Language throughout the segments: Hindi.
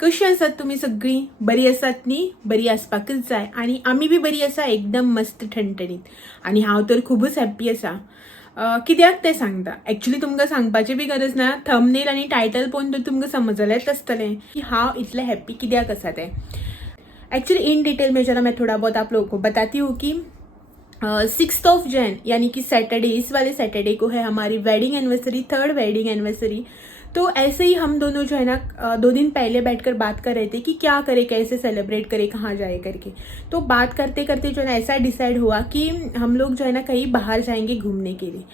कशी आसात तुम्ही सगळी? बरी आसात न्ही? बरी आसपाकच जाय आणि आम्ही बी बरी आसा, एकदम मस्त ठणठणीत. आणि हांव तर खूबच हॅप्पी आसा. कित्याक तें सांगता. एक्चुअली तुमकां सांगपाची बी गरज ना, थंबनेल आनी टायटल पळोवन तर तुमकां समजलेंच आसतलें की हांव इतलें हॅप्पी कित्याक आसा तें. एक्चुअली इन डिटेल में जरा मैं थोड़ा बहुत आप लोगों को बताती हूँ कि 6th ऑफ जैन यानी कि सैटरडे, इस वाले सैटरडे को है हमारी wedding anniversary, 3rd wedding anniversary. तो ऐसे ही हम दोनों जो है ना 2 दिन पहले बैठकर बात कर रहे थे कि क्या करें, कैसे सेलिब्रेट करें, कहाँ जाए करके। तो बात करते करते जो है ना ऐसा डिसाइड हुआ कि हम लोग जो है ना कहीं बाहर जाएंगे घूमने के लिए।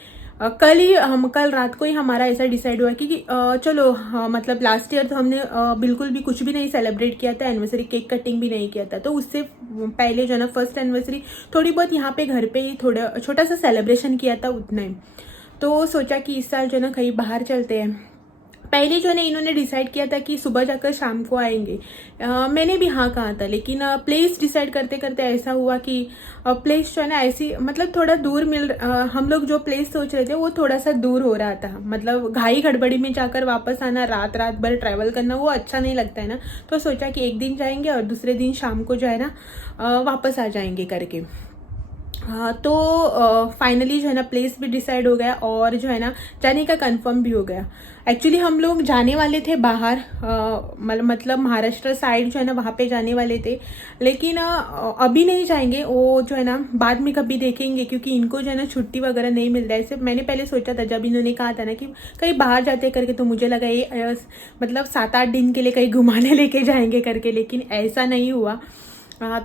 कल रात को ही हमारा ऐसा डिसाइड हुआ कि चलो, मतलब लास्ट ईयर तो हमने बिल्कुल भी कुछ भी नहीं सेलिब्रेट किया था, एनिवर्सरी केक कटिंग भी नहीं किया था। तो उससे पहले जो है ना फर्स्ट एनिवर्सरी थोड़ी बहुत यहाँ पे घर पे ही थोड़ा छोटा सा सेलिब्रेशन किया था, उतना ही। तो सोचा कि इस साल जो है ना कहीं बाहर चलते हैं। पहले जो है ना इन्होंने डिसाइड किया था कि सुबह जाकर शाम को आएंगे। मैंने भी हाँ कहा था, लेकिन प्लेस डिसाइड करते करते ऐसा हुआ कि प्लेस जो है ना ऐसी मतलब थोड़ा दूर हम लोग जो प्लेस सोच रहे थे वो थोड़ा सा दूर हो रहा था। मतलब घाई गड़बड़ी में जाकर वापस आना, रात रात भर ट्रैवल करना वो अच्छा नहीं लगता है ना। तो सोचा कि एक दिन जाएंगे और दूसरे दिन शाम को जो है ना वापस आ जाएंगे करके। तो फाइनली जो है ना प्लेस भी डिसाइड हो गया और जो है ना जाने का कंफर्म भी हो गया। एक्चुअली हम लोग जाने वाले थे बाहर, मतलब महाराष्ट्र साइड जो है ना वहाँ पे जाने वाले थे, लेकिन अभी नहीं जाएंगे, वो जो है ना बाद में कभी देखेंगे, क्योंकि इनको जो है ना छुट्टी वगैरह नहीं मिल रहा है। ऐसे मैंने पहले सोचा था, जब इन्होंने कहा था ना कि कहीं बाहर जाते करके, तो मुझे लगा ये मतलब 7-8 दिन के लिए कहीं घुमाने लेके जाएंगे करके, लेकिन ऐसा नहीं हुआ।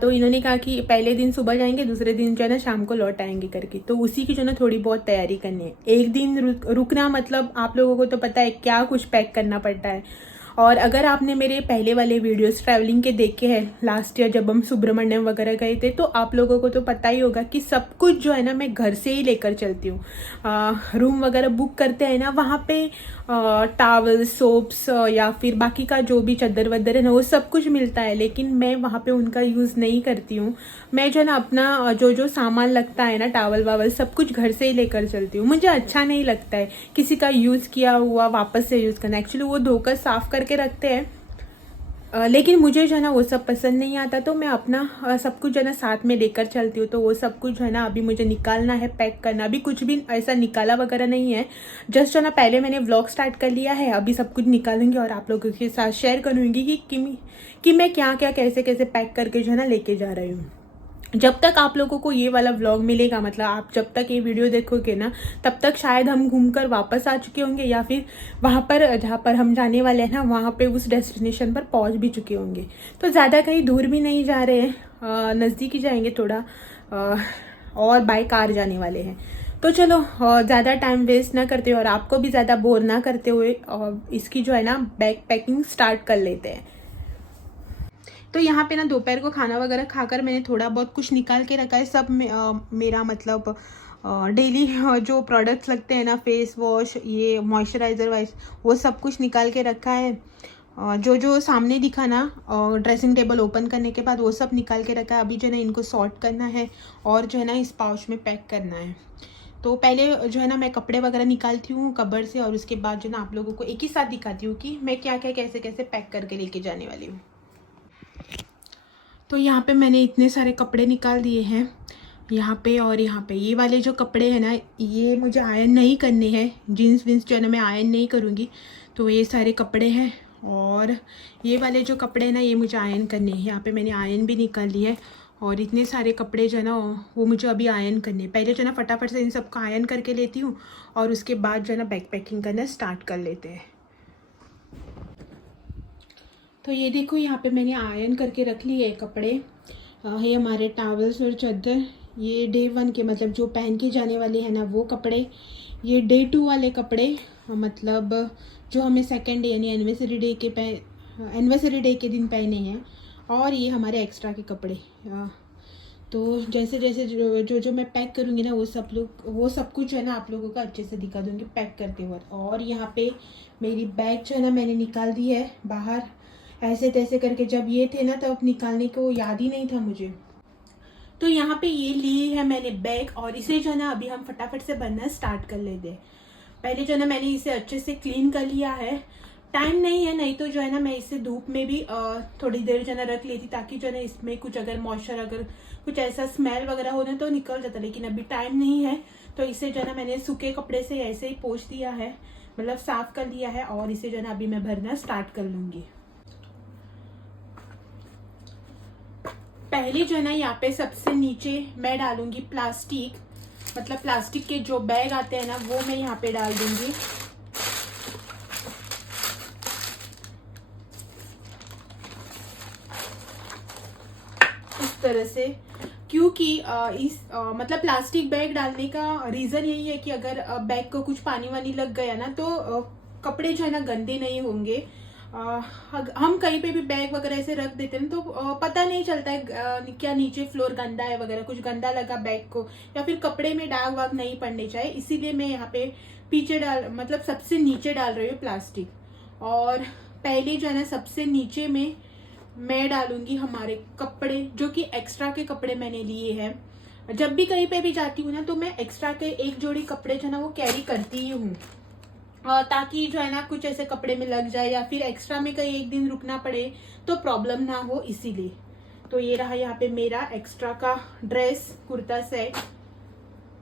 तो इन्होंने कहा कि पहले दिन सुबह जाएंगे, दूसरे दिन जो है ना शाम को लौट आएंगे करके। तो उसी की जो ना थोड़ी बहुत तैयारी करनी है। एक दिन रुकना मतलब आप लोगों को तो पता है क्या कुछ पैक करना पड़ता है। और अगर आपने मेरे पहले वाले वीडियोस ट्रैवलिंग के देखे हैं लास्ट ईयर जब हम सुब्रमण्यम वगैरह गए थे, तो आप लोगों को तो पता ही होगा कि सब कुछ जो है ना मैं घर से ही लेकर चलती हूँ। रूम वगैरह बुक करते हैं ना, वहाँ पे टावल, सोप्स या फिर बाकी का जो भी चद्दर वद्दर है ना वो सब कुछ मिलता है, लेकिन मैं वहाँ पे उनका यूज़ नहीं करती हूँ। मैं जो है ना अपना जो जो सामान लगता है ना, टावल वावल सब कुछ घर से ही लेकर चलती हूँ। मुझे अच्छा नहीं लगता है किसी का यूज़ किया हुआ वापस से यूज़ करना। एक्चुअली वो धोकर साफ करके रखते हैं, लेकिन मुझे जो है ना वो सब पसंद नहीं आता। तो मैं अपना सब कुछ जो है ना साथ में लेकर चलती हूँ। तो वो सब कुछ जो है ना अभी मुझे निकालना है, पैक करना। अभी कुछ भी ऐसा निकाला वगैरह नहीं है, जस्ट जो है ना पहले मैंने व्लॉग स्टार्ट कर लिया है। अभी सब कुछ निकालूंगी और आप लोगों के साथ शेयर करूँगी कि मैं क्या क्या कैसे कैसे पैक करके जो है ना लेके जा रही हूँ। जब तक आप लोगों को ये वाला व्लॉग मिलेगा, मतलब आप जब तक ये वीडियो देखोगे ना, तब तक शायद हम घूमकर वापस आ चुके होंगे, या फिर वहाँ पर जहाँ पर हम जाने वाले हैं ना वहाँ पे उस डेस्टिनेशन पर पहुँच भी चुके होंगे। तो ज़्यादा कहीं दूर भी नहीं जा रहे हैं, नज़दीक ही जाएंगे थोड़ा, और बाय कार जाने वाले हैं। तो चलो ज़्यादा टाइम वेस्ट ना करते और आपको भी ज़्यादा बोर ना करते हुए इसकी जो है ना बैग पैकिंग स्टार्ट कर लेते हैं। तो यहाँ पे ना दोपहर को खाना वगैरह खाकर मैंने थोड़ा बहुत कुछ निकाल के रखा है। सब मेरा मतलब डेली जो प्रोडक्ट्स लगते हैं ना, फेस वॉश, ये मॉइस्चराइज़र वाइज, वो सब कुछ निकाल के रखा है। जो जो सामने दिखा ना ड्रेसिंग टेबल ओपन करने के बाद वो सब निकाल के रखा है। अभी जो है ना इनको सॉर्ट करना है और जो है ना इस पाउच में पैक करना है। तो पहले जो है ना मैं कपड़े वगैरह निकालती हूँ कबर्ड से, और उसके बाद जो ना आप लोगों को एक ही साथ दिखाती हूँ कि मैं क्या क्या कैसे कैसे पैक करके लेके जाने वाली हूँ। तो यहाँ पे मैंने इतने सारे कपड़े निकाल दिए हैं, यहाँ पे और यहाँ पे। ये वाले जो कपड़े हैं ना ये मुझे आयरन नहीं करने हैं, जीन्स विन्स जो है ना मैं आयरन नहीं करूँगी। तो ये सारे कपड़े हैं, और ये वाले जो कपड़े हैं ना ये मुझे आयरन करने हैं। यहाँ पे मैंने आयरन भी निकाल ली है, और इतने सारे कपड़े जो है ना वो मुझे अभी आयरन करने हैं। पहले जो है ना फटाफट से इन सबको आयरन करके लेती हूँ, और उसके बाद जो है ना बैग पैकिंग करना स्टार्ट कर लेते हैं। तो ये देखो यहाँ पे मैंने आयरन करके रख लिए कपड़े। ये हमारे टावल्स और चादर, ये डे 1 के मतलब जो पहन के जाने वाले हैं ना वो कपड़े। ये डे 2 वाले कपड़े, मतलब जो हमें सेकंड डे यानी एनिवर्सरी डे के दिन पहने हैं। और ये हमारे एक्स्ट्रा के कपड़े। तो जैसे जैसे जो मैं पैक करूँगी ना वो सब कुछ है ना आप लोगों को अच्छे से दिखा दूँगी पैक करते हुए। और यहाँ पे मेरी बैग जो है ना मैंने निकाल दी है बाहर, ऐसे तैसे करके। जब ये थे ना तब निकालने को याद ही नहीं था मुझे। तो यहाँ पे ये ली है मैंने बैग, और इसे जो है ना अभी हम फटाफट से बनना स्टार्ट कर लेते हैं। पहले जो है ना मैंने इसे अच्छे से क्लीन कर लिया है। टाइम नहीं है, नहीं तो जो है ना मैं इसे धूप में भी थोड़ी देर जो है ना रख लेती, ताकि जो है ना इसमें कुछ अगर मॉइस्चर, अगर कुछ ऐसा स्मेल वगैरह हो ना तो निकल जाता। लेकिन अभी टाइम नहीं है, तो इसे जो है ना मैंने सूखे कपड़े से ऐसे ही पोंछ दिया है, मतलब साफ कर लिया है। और इसे जो है ना अभी मैं भरना स्टार्ट कर लूंगी। पहले जो है ना यहाँ पे सबसे नीचे मैं डालूंगी प्लास्टिक, मतलब प्लास्टिक के जो बैग आते हैं ना वो मैं यहाँ पे डाल दूंगी। इस तरह से, क्योंकि मतलब प्लास्टिक बैग डालने का रीजन यही है कि अगर बैग को कुछ पानी वानी लग गया ना तो कपड़े जो है ना गंदे नहीं होंगे। हम कहीं पे भी बैग वगैरह ऐसे रख देते हैं तो पता नहीं चलता है क्या नीचे फ्लोर गंदा है वगैरह, कुछ गंदा लगा बैग को, या फिर कपड़े में दाग वाग नहीं पड़ने चाहिए। इसीलिए मैं यहाँ पे पीछे मतलब सबसे नीचे डाल रही हूँ प्लास्टिक। और पहले जो है ना सबसे नीचे में मैं डालूंगी हमारे कपड़े, जो कि एक्स्ट्रा के कपड़े मैंने लिए हैं। जब भी कहीं पे भी जाती हूँ ना तो मैं एक्स्ट्रा के एक जोड़ी कपड़े जो है ना वो कैरी करती ही हूँ, ताकि जो है ना कुछ ऐसे कपड़े में लग जाए या फिर एक्स्ट्रा में कहीं एक दिन रुकना पड़े तो प्रॉब्लम ना हो, इसीलिए। तो ये रहा यहाँ पे मेरा एक्स्ट्रा का ड्रेस कुर्ता सेट।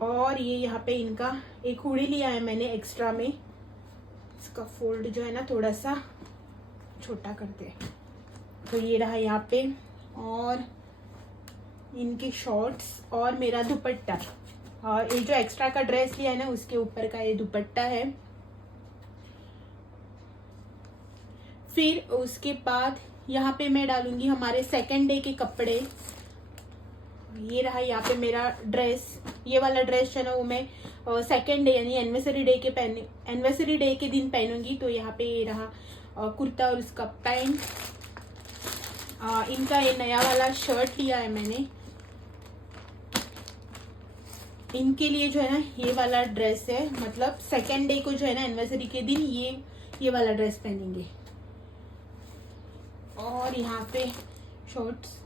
और ये यहाँ पे इनका एक हुडी लिया है मैंने एक्स्ट्रा में, इसका फोल्ड जो है ना थोड़ा सा छोटा करते हैं। तो ये रहा यहाँ पे, और इनके शॉर्ट्स और मेरा दुपट्टा, और ये जो एक्स्ट्रा का ड्रेस लिया है ना उसके ऊपर का ये दुपट्टा है। फिर उसके बाद यहाँ पे मैं डालूंगी हमारे सेकेंड डे के कपड़े। ये रहा यहाँ पे मेरा ड्रेस, ये वाला ड्रेस है ना वो मैं सेकेंड डे यानी एनिवर्सरी डे के दिन पहनूंगी। तो यहाँ पे ये रहा कुर्ता और उसका पैंट। इनका ये नया वाला शर्ट लिया है मैंने, इनके लिए जो है ना ये वाला ड्रेस है, मतलब सेकेंड डे को जो है ना एनिवर्सरी के दिन ये वाला ड्रेस पहनेंगे। और यहाँ पे शॉर्ट्स,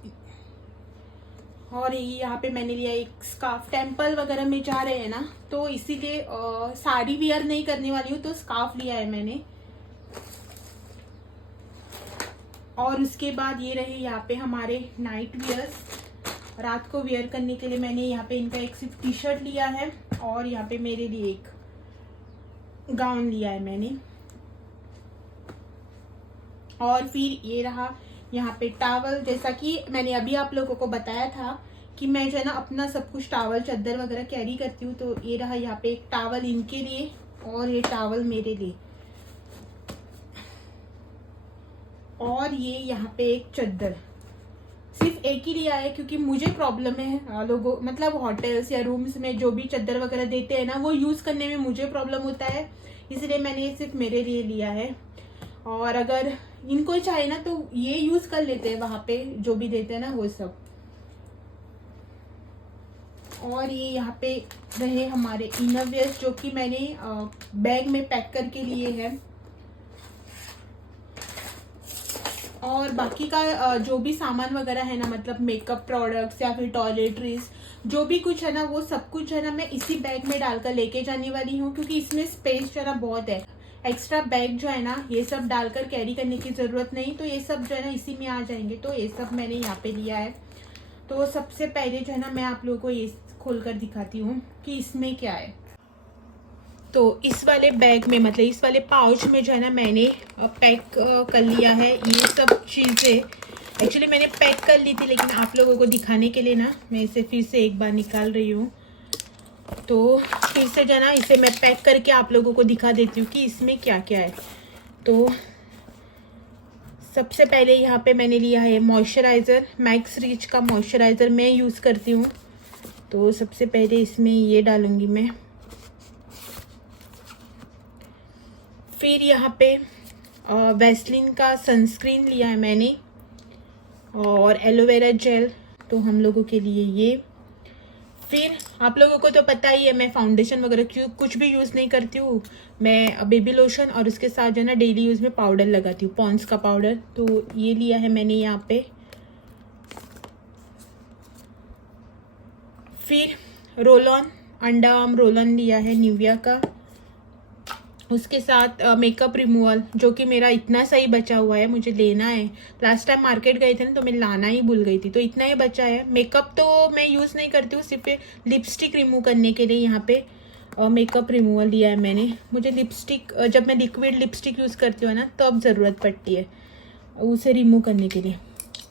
और यहाँ पे मैंने लिया एक स्कार्फ। टेम्पल वगैरह में जा रहे हैं ना तो इसीलिए साड़ी वियर नहीं करने वाली हूँ, तो स्कार्फ लिया है मैंने। और उसके बाद ये रहे यहाँ पे हमारे नाइट वियर्स, रात को वियर करने के लिए मैंने यहाँ पे इनका एक सिर्फ टी शर्ट लिया है, और यहाँ पे मेरे लिए एक गाउन लिया है मैंने। और फिर ये रहा यहाँ पे टावल, जैसा कि मैंने अभी आप लोगों को बताया था कि मैं जो है ना अपना सब कुछ टावल चादर वगैरह कैरी करती हूँ। तो ये रहा यहाँ पे एक टावल इनके लिए, और ये टावल मेरे लिए। और ये यहाँ पे एक चादर, सिर्फ एक ही लिया है क्योंकि मुझे प्रॉब्लम है लोगों, मतलब होटल्स या रूम्स में जो भी चादर वगैरह देते हैं ना वो यूज़ करने में मुझे प्रॉब्लम होता है, इसलिए मैंने ये सिर्फ मेरे लिए लिया है। और अगर इनको चाहे ना तो ये यूज़ कर लेते हैं वहाँ पे जो भी देते हैं ना वो सब। और ये यहाँ पे रहे हमारे इनरवियर्स, जो कि मैंने बैग में पैक करके लिए हैं। और बाकी का जो भी सामान वगैरह है ना, मतलब मेकअप प्रोडक्ट्स या फिर टॉयलेटरीज, जो भी कुछ है ना वो सब कुछ है ना मैं इसी बैग में डालकर लेके जाने वाली हूँ, क्योंकि इसमें स्पेस जो है ना बहुत है। एक्स्ट्रा बैग जो है ना ये सब डालकर कैरी करने की ज़रूरत नहीं, तो ये सब जो है ना इसी में आ जाएंगे। तो ये सब मैंने यहाँ पे लिया है। तो सबसे पहले जो है ना मैं आप लोगों को ये खोलकर दिखाती हूँ कि इसमें क्या है। तो इस वाले बैग में, मतलब इस वाले पाउच में जो है ना मैंने पैक कर लिया है ये सब चीज़ें। एक्चुअली मैंने पैक कर ली थी, लेकिन आप लोगों को दिखाने के लिए ना मैं इसे फिर से एक बार निकाल रही हूँ। तो फिर से जो है ना इसे मैं पैक करके आप लोगों को दिखा देती हूँ कि इसमें क्या क्या है। तो सबसे पहले यहाँ पे मैंने लिया है मॉइस्चराइज़र, मैक्स रिच का मॉइस्चराइज़र मैं यूज़ करती हूँ। तो सबसे पहले इसमें ये डालूँगी मैं। फिर यहाँ पे वैसलीन का सनस्क्रीन लिया है मैंने, और एलोवेरा जेल, तो हम लोगों के लिए ये। फिर आप लोगों को तो पता ही है मैं फाउंडेशन वगैरह क्यों कुछ भी यूज़ नहीं करती हूँ, मैं बेबी लोशन और उसके साथ जो है ना डेली यूज़ में पाउडर लगाती हूँ, पॉन्ड्स का पाउडर। तो ये लिया है मैंने यहाँ पे। फिर रोल ऑन, अंडा आर्म रोल ऑन लिया है निविया का। उसके साथ मेकअप रिमूवल, जो कि मेरा इतना सही बचा हुआ है, मुझे लेना है। लास्ट टाइम मार्केट गए थे ना, तो मैं लाना ही भूल गई थी, तो इतना ही बचा है। मेकअप तो मैं यूज़ नहीं करती हूँ, सिर्फ लिपस्टिक रिमूव करने के लिए यहाँ पे मेकअप रिमूवल लिया है मैंने। मुझे लिपस्टिक, जब मैं लिक्विड लिपस्टिक यूज़ करती हूँ ना, तो अब ज़रूरत पड़ती है उसे रिमूव करने के लिए।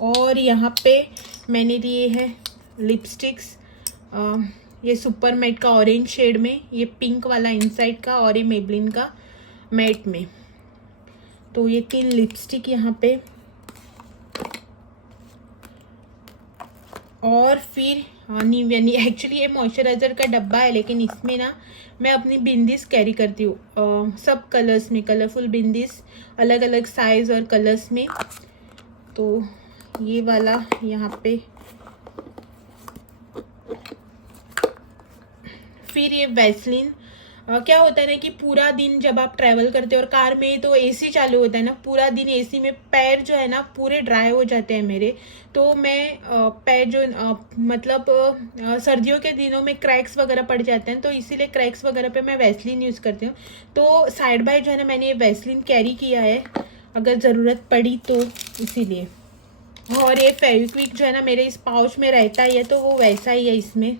और यहाँ पे मैंने लिए है लिपस्टिक्स, ये सुपर मैट का ऑरेंज शेड में, ये पिंक वाला इनसाइड का, और ये मेबलिन का मैट में। तो ये 3 लिपस्टिक यहाँ पे। और फिर निविया, एक्चुअली ये मॉइस्चराइज़र का डब्बा है, लेकिन इसमें ना मैं अपनी बिंदीस कैरी करती हूँ सब कलर्स में, कलरफुल बिंदीस, अलग अलग साइज़ और कलर्स में। तो ये वाला यहाँ पे। फिर ये वैसलीन, क्या होता है ना कि पूरा दिन जब आप ट्रैवल करते हो और कार में, तो एसी चालू होता है ना, पूरा दिन एसी में पैर जो है ना पूरे ड्राई हो जाते हैं मेरे। तो मैं पैर जो मतलब सर्दियों के दिनों में क्रैक्स वगैरह पड़ जाते हैं, तो इसीलिए क्रैक्स वगैरह पे मैं वैसलीन यूज़ करती हूँ। तो साइड बाय जो है ना, मैंने ये वैसलीन कैरी किया है अगर ज़रूरत पड़ी तो, इसीलिए। और ये फेविक्विक जो है ना मेरे इस पाउच में रहता ही है, तो वो वैसा ही है इसमें।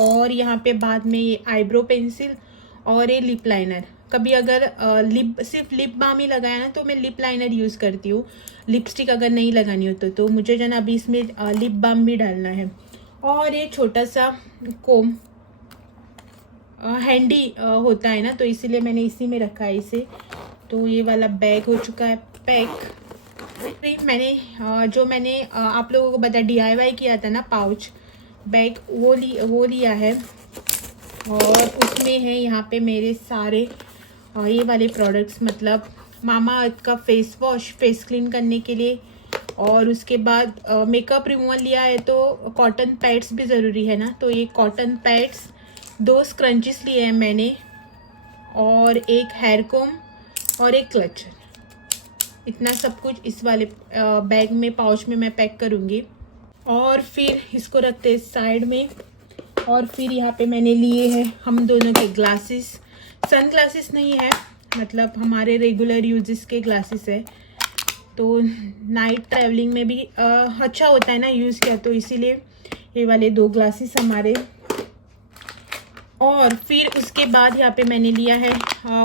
और यहाँ पे बाद में ये आईब्रो पेंसिल और ये लिप लाइनर। कभी अगर सिर्फ लिप बाम ही लगाया ना, तो मैं लिप लाइनर यूज़ करती हूँ, लिपस्टिक अगर नहीं लगानी हो तो मुझे जो ना अभी इसमें लिप बाम भी डालना है। और ये छोटा सा कोम हैंडी होता है ना, तो इसीलिए मैंने इसी में रखा है इसे। तो ये वाला बैग हो चुका है पैक। मैंने जो मैंने आप लोगों को बता DIY किया था ना पाउच बैग, वो लिया है। और उसमें है यहाँ पे मेरे सारे ये वाले प्रोडक्ट्स, मतलब मामा अर्थ का फेस वॉश, फेस क्लीन करने के लिए। और उसके बाद मेकअप रिमूवल लिया है, तो कॉटन पैड्स भी ज़रूरी है ना, तो ये कॉटन पैड्स, 2 स्क्रंचेस लिए हैं मैंने, और एक हेयर कोम और एक क्लचर। इतना सब कुछ इस वाले बैग में, पाउच में मैं पैक करूँगी। और फिर इसको रखते हैं साइड में। और फिर यहाँ पे मैंने लिए हैं हम दोनों के ग्लासेस, सन ग्लासेस नहीं है, मतलब हमारे रेगुलर यूजेस के ग्लासेस है। तो नाइट ट्रैवलिंग में भी अच्छा होता है ना यूज़ किया, तो इसीलिए ये वाले 2 ग्लासेस हमारे। और फिर उसके बाद यहाँ पे मैंने लिया है,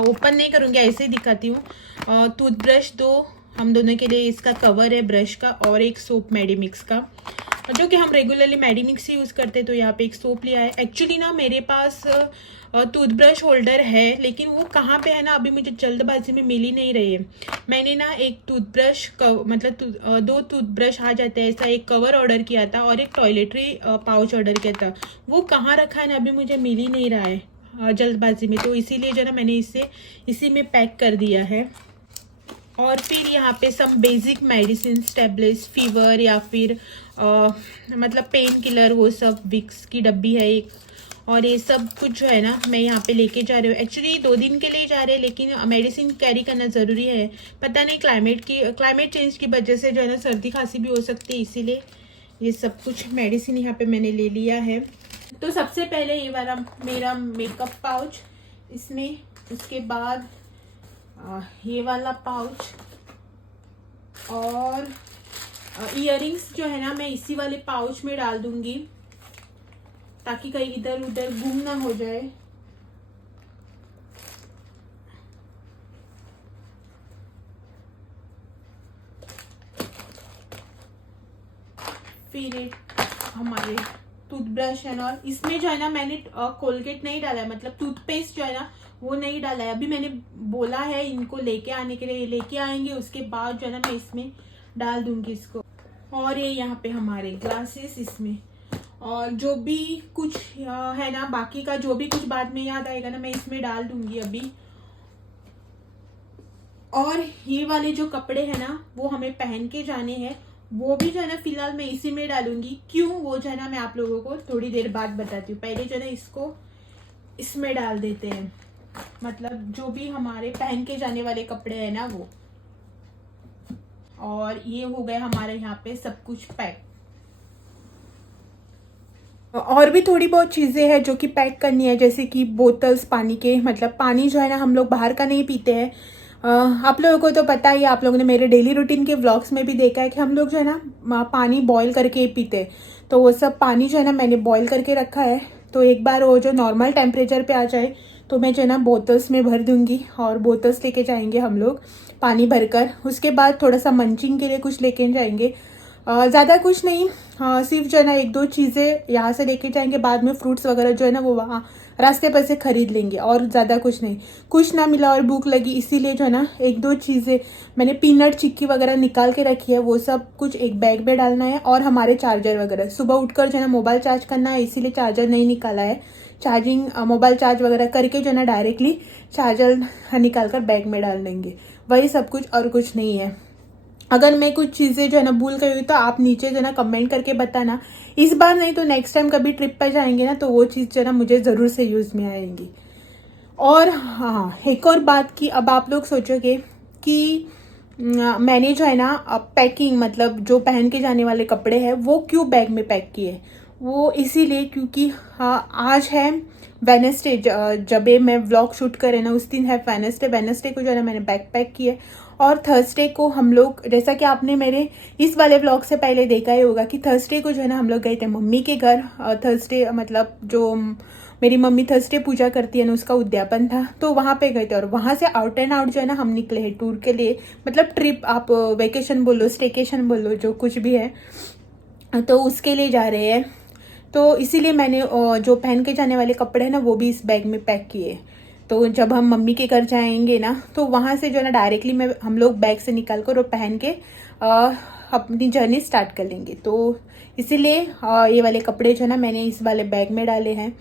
ओपन नहीं करूँगी, ऐसे ही दिखाती हूँ, टूथब्रश 2 हम दोनों के लिए, इसका कवर है ब्रश का, और एक सोप मेडिमिक्स का, जो कि हम रेगुलरली मेडिमिक्स ही यूज़ करते हैं। तो यहाँ पे एक सोप लिया है। एक्चुअली ना मेरे पास टूथब्रश होल्डर है, लेकिन वो कहाँ पे है ना, अभी मुझे जल्दबाजी में मिल ही नहीं रही है। मैंने ना एक टूथब्रश मतलब 2 टूथब्रश आ जाते हैं, ऐसा एक कवर ऑर्डर किया था, और एक टॉयलेटरी पाउच ऑर्डर किया था। वो कहाँ रखा है ना, अभी मुझे मिल ही नहीं रहा है जल्दबाजी में, तो इसीलिए जो ना मैंने इसी में पैक कर दिया है। और फिर यहाँ पे some basic medicine, tablets, fever या फिर मतलब पेन किलर, वो सब, विक्स की डब्बी है एक। और ये सब कुछ जो है ना मैं यहाँ पे लेके जा रही हूँ। एक्चुअली 2 दिन के लिए जा रहे हैं, लेकिन मेडिसिन कैरी करना ज़रूरी है। पता नहीं क्लाइमेट चेंज की वजह से जो है ना सर्दी खांसी भी हो सकती है, इसीलिए ये सब कुछ मेडिसिन यहाँ पे मैंने ले लिया है। तो सबसे पहले ये वाला मेरा मेकअप पाउच, इसमें, उसके बाद ये वाला पाउच, और इयररिंग्स जो है ना मैं इसी वाले पाउच में डाल दूंगी, ताकि कहीं इधर उधर गुम ना हो जाए। फिर हमारे टूथब्रश है, और इसमें जो है ना मैंने कोलगेट नहीं डाला है, मतलब टूथपेस्ट जो है ना वो नहीं डाला है। अभी मैंने बोला है इनको लेके आने के लिए, ये लेके आएंगे, उसके बाद जो है ना मैं इसमें डाल दूंगी इसको। और ये यहाँ पे हमारे ग्लासेस इसमें, और जो भी कुछ है ना बाकी का, जो भी कुछ बाद में याद आएगा ना मैं इसमें डाल दूंगी अभी। और ये वाले जो कपड़े हैं ना वो हमें पहन के जाने हैं, वो भी जो है ना फिलहाल मैं इसी में डालूंगी। क्यों, वो जो है ना मैं आप लोगों को थोड़ी देर बाद बताती हूँ। पहले जो है ना इसको इसमें डाल देते हैं, मतलब जो भी हमारे पहन के जाने वाले कपड़े हैं ना वो। और ये हो गए हमारे यहाँ पे सब कुछ पैक। और भी थोड़ी बहुत चीज़ें हैं जो कि पैक करनी है, जैसे कि बोतल्स पानी के, मतलब पानी जो है ना हम लोग बाहर का नहीं पीते हैं। आप लोगों को तो पता ही है, आप लोगों ने मेरे डेली रूटीन के व्लॉग्स में भी देखा है कि हम लोग जो है ना पानी बॉईल करके ही पीते हैं। तो वो सब पानी जो है ना मैंने बॉईल करके रखा है। तो एक बार वो जो नॉर्मल टेम्परेचर पे आ जाए तो मैं जो है ना बोतल्स में भर दूंगी और बोतल्स लेके जाएंगे हम लोग पानी भरकर। उसके बाद थोड़ा सा मंचिंग के लिए कुछ लेके जाएंगे, ज़्यादा कुछ नहीं। सिर्फ जो है ना एक दो चीज़ें यहाँ से लेके जाएंगे, बाद में फ्रूट्स वगैरह जो है ना वो वहाँ रास्ते पर से खरीद लेंगे, और ज़्यादा कुछ नहीं। कुछ ना मिला और भूख लगी, इसीलिए जो है ना एक दो चीज़ें मैंने पीनट चिक्की वगैरह निकाल के रखी है, वो सब कुछ एक बैग में डालना है। और हमारे चार्जर वगैरह, सुबह उठकर जो है ना मोबाइल चार्ज करना है, इसीलिए चार्जर नहीं निकाला है। चार्जिंग मोबाइल चार्ज वगैरह करके जो है ना डायरेक्टली चार्जर निकाल कर बैग में डाल देंगे, वही सब कुछ और कुछ नहीं है। अगर मैं कुछ चीज़ें जो है ना भूल गई हुई तो आप नीचे जो है ना कमेंट करके बताना। इस बार नहीं तो नेक्स्ट टाइम कभी ट्रिप पर जाएंगे ना तो वो चीज़ जो है ना मुझे ज़रूर से यूज़ में आएंगी। और हाँ, एक और बात की, अब आप लोग सोचोगे कि मैंने जो है ना पैकिंग, मतलब जो पहन के जाने वाले कपड़े हैं वो क्यों बैग में पैक किए। वो इसीलिए क्योंकि हाँ आज है वेनसडे, जब ये मैं व्लॉग शूट करे ना उस दिन है वेनसडे। वेनसडे को जो है ना मैंने बैग पैक किए, और थर्सडे को हम लोग, जैसा कि आपने मेरे इस वाले व्लॉग से पहले देखा ही होगा कि थर्सडे को जो है ना हम लोग गए थे मम्मी के घर। थर्सडे मतलब जो मेरी मम्मी थर्सडे पूजा करती है ना उसका उद्यापन था, तो वहाँ पे गए थे। और वहाँ से आउट एंड आउट जो है ना हम निकले हैं टूर के लिए, मतलब ट्रिप, आप वेकेशन बोलो स्टेकेशन बोलो जो कुछ भी है, तो उसके लिए जा रहे हैं। तो इसीलिए मैंने जो पहन के जाने वाले कपड़े हैं ना वो भी इस बैग में पैक किए। तो जब हम मम्मी के घर जाएंगे ना तो वहाँ से जो है ना डायरेक्टली मैं हम लोग बैग से निकाल कर और पहन के अपनी जर्नी स्टार्ट कर लेंगे। तो इसीलिए ये वाले कपड़े जो है ना मैंने इस वाले बैग में डाले हैं।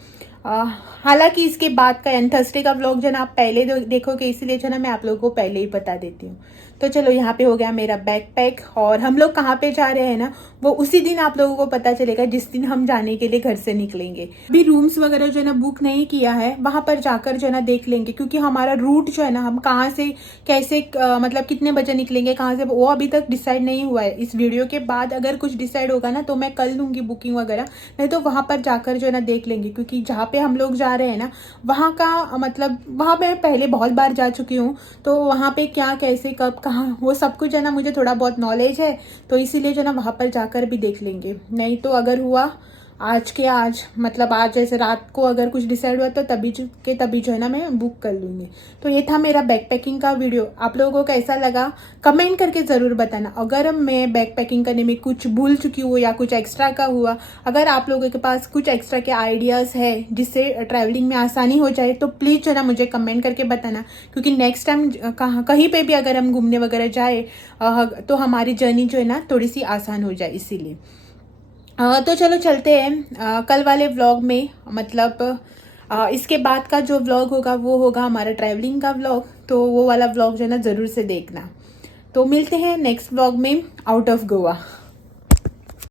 हालांकि इसके बाद का थर्सडे का व्लॉग जो है ना आप पहले देखोगे, इसीलिए जो है ना मैं आप लोगों को पहले ही बता देती हूँ। तो चलो यहाँ पे हो गया मेरा बैग पैक, और हम लोग कहाँ पे जा रहे हैं ना वो उसी दिन आप लोगों को पता चलेगा जिस दिन हम जाने के लिए घर से निकलेंगे। अभी रूम्स वगैरह जो है ना बुक नहीं किया है, वहां पर जाकर जो है ना देख लेंगे, क्योंकि हमारा रूट जो है ना हम कहाँ से कैसे मतलब कितने बजे निकलेंगे कहाँ से, वो अभी तक डिसाइड नहीं हुआ है। इस वीडियो के बाद अगर कुछ डिसाइड होगा ना तो मैं कर लूंगी बुकिंग वगैरह, नहीं तो वहां पर जाकर जो है ना देख लेंगे। क्योंकि जहाँ पे हम लोग जा रहे हैं ना वहाँ का मतलब वहाँ पे मैं पहले बहुत बार जा चुकी हूँ, तो वहाँ पे क्या कैसे कब कहाँ वो सब कुछ है ना मुझे थोड़ा बहुत नॉलेज है। तो इसीलिए जो है ना वहाँ पर जाकर भी देख लेंगे। नहीं तो अगर हुआ आज के आज, मतलब आज जैसे रात को अगर कुछ डिसाइड हुआ तो तभी जो है ना मैं बुक कर लूँगी। तो ये था मेरा बैग पैकिंग का वीडियो। आप लोगों को कैसा लगा कमेंट करके ज़रूर बताना। अगर मैं बैग पैकिंग करने में कुछ भूल चुकी हूँ या कुछ एक्स्ट्रा का हुआ, अगर आप लोगों के पास कुछ एक्स्ट्रा के आइडियाज़ है जिससे ट्रैवलिंग में आसानी हो जाए तो प्लीज़ जो है ना मुझे कमेंट करके बताना। क्योंकि नेक्स्ट टाइम कहीं पर भी अगर हम घूमने वगैरह जाए तो हमारी जर्नी जो है ना थोड़ी सी आसान हो जाए, इसीलिए। तो चलो चलते हैं कल वाले व्लॉग में, मतलब इसके बाद का जो व्लॉग होगा वो होगा हमारा ट्रैवलिंग का व्लॉग। तो वो वाला व्लॉग जो है ना ज़रूर से देखना। तो मिलते हैं नेक्स्ट व्लॉग में आउट ऑफ गोवा।